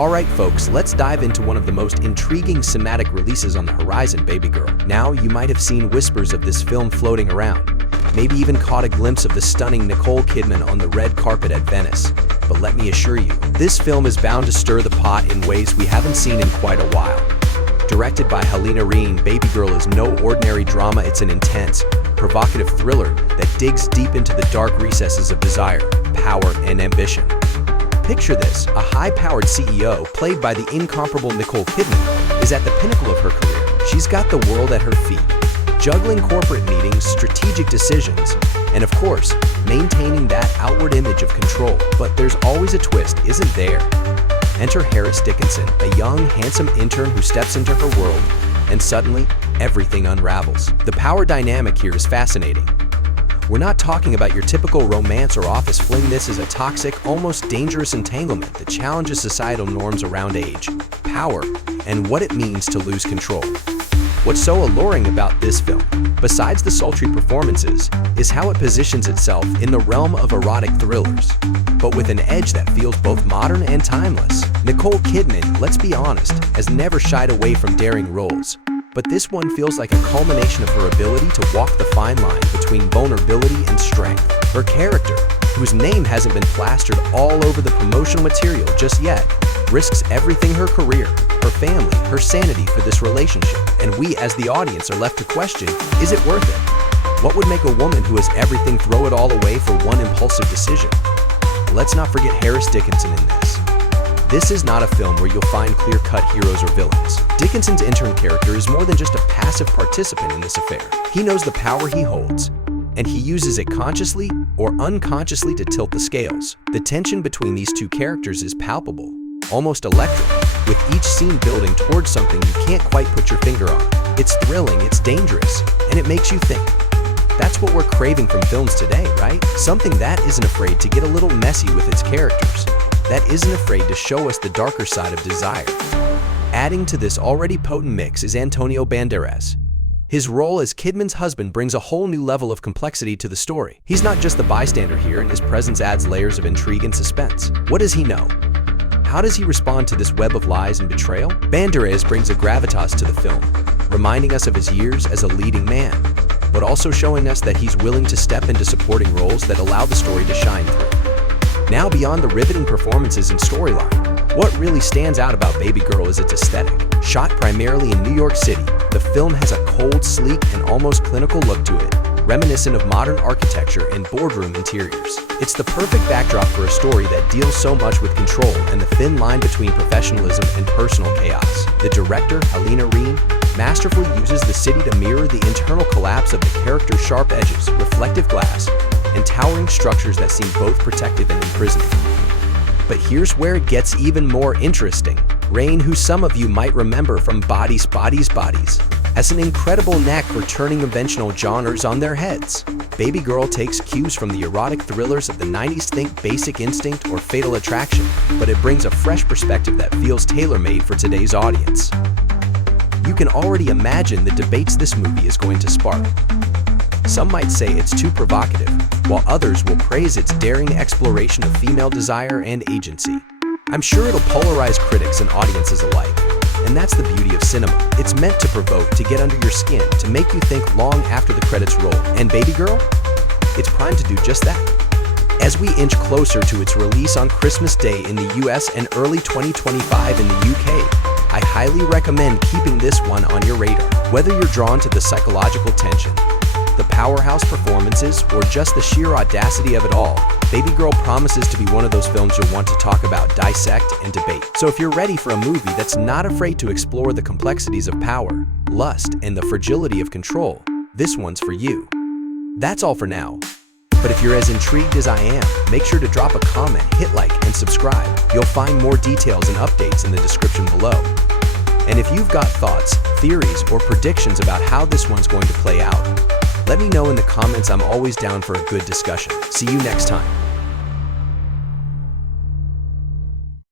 Alright folks, let's dive into one of the most intriguing cinematic releases on the horizon, Babygirl. Now, you might have seen whispers of this film floating around, maybe even caught a glimpse of the stunning Nicole Kidman on the red carpet at Venice. But let me assure you, this film is bound to stir the pot in ways we haven't seen in quite a while. Directed by Helena Reen, Babygirl is no ordinary drama, it's an intense, provocative thriller that digs deep into the dark recesses of desire, power, and ambition. Picture this, a high-powered CEO, played by the incomparable Nicole Kidman, is at the pinnacle of her career. She's got the world at her feet, juggling corporate meetings, strategic decisions, and of course, maintaining that outward image of control. But there's always a twist, isn't there? Enter Harris Dickinson, a young, handsome intern who steps into her world, and suddenly, everything unravels. The power dynamic here is fascinating. We're not talking about your typical romance or office fling. This is a toxic, almost dangerous entanglement that challenges societal norms around age, power, and what it means to lose control. What's so alluring about this film, besides the sultry performances, is how it positions itself in the realm of erotic thrillers, but with an edge that feels both modern and timeless. Nicole Kidman, let's be honest, has never shied away from daring roles. But this one feels like a culmination of her ability to walk the fine line between vulnerability and strength. Her character, whose name hasn't been plastered all over the promotional material just yet, risks everything: her career, her family, her sanity for this relationship. And we as the audience are left to question, is it worth it? What would make a woman who has everything throw it all away for one impulsive decision? Let's not forget Harris Dickinson in this. This is not a film where you'll find clear-cut heroes or villains. Dickinson's intern character is more than just a passive participant in this affair. He knows the power he holds, and he uses it consciously or unconsciously to tilt the scales. The tension between these two characters is palpable, almost electric, with each scene building towards something you can't quite put your finger on. It's thrilling, it's dangerous, and it makes you think. That's what we're craving from films today, right? Something that isn't afraid to get a little messy with its characters, that isn't afraid to show us the darker side of desire. Adding to this already potent mix is Antonio Banderas. His role as Kidman's husband brings a whole new level of complexity to the story. He's not just the bystander here, and his presence adds layers of intrigue and suspense. What does he know? How does he respond to this web of lies and betrayal? Banderas brings a gravitas to the film, reminding us of his years as a leading man, but also showing us that he's willing to step into supporting roles that allow the story to shine through. Now, beyond the riveting performances and storyline, what really stands out about Babygirl is its aesthetic. Shot primarily in New York City, the film has a cold, sleek, and almost clinical look to it, reminiscent of modern architecture and boardroom interiors. It's the perfect backdrop for a story that deals so much with control and the thin line between professionalism and personal chaos. The director, Helena Reen, masterfully uses the city to mirror the internal collapse of the character's sharp edges, reflective glass, and towering structures that seem both protective and imprisoning. But here's where it gets even more interesting. Reen, who some of you might remember from Bodies, has an incredible knack for turning conventional genres on their heads. Babygirl takes cues from the erotic thrillers of the 90s, think Basic Instinct or Fatal Attraction, but it brings a fresh perspective that feels tailor-made for today's audience. You can already imagine the debates this movie is going to spark. Some might say it's too provocative, while others will praise its daring exploration of female desire and agency. I'm sure it'll polarize critics and audiences alike, and that's the beauty of cinema. It's meant to provoke, to get under your skin, to make you think long after the credits roll. And Babygirl? It's primed to do just that. As we inch closer to its release on Christmas Day in the US and early 2025 in the UK, I highly recommend keeping this one on your radar. Whether you're drawn to the psychological tension, the powerhouse performances, or just the sheer audacity of it all, Babygirl promises to be one of those films you'll want to talk about, dissect, and debate. So if you're ready for a movie that's not afraid to explore the complexities of power, lust, and the fragility of control, this one's for you. That's all for now. But if you're as intrigued as I am, make sure to drop a comment, hit like, and subscribe. You'll find more details and updates in the description below. And if you've got thoughts, theories, or predictions about how this one's going to play out, let me know in the comments. I'm always down for a good discussion. See you next time.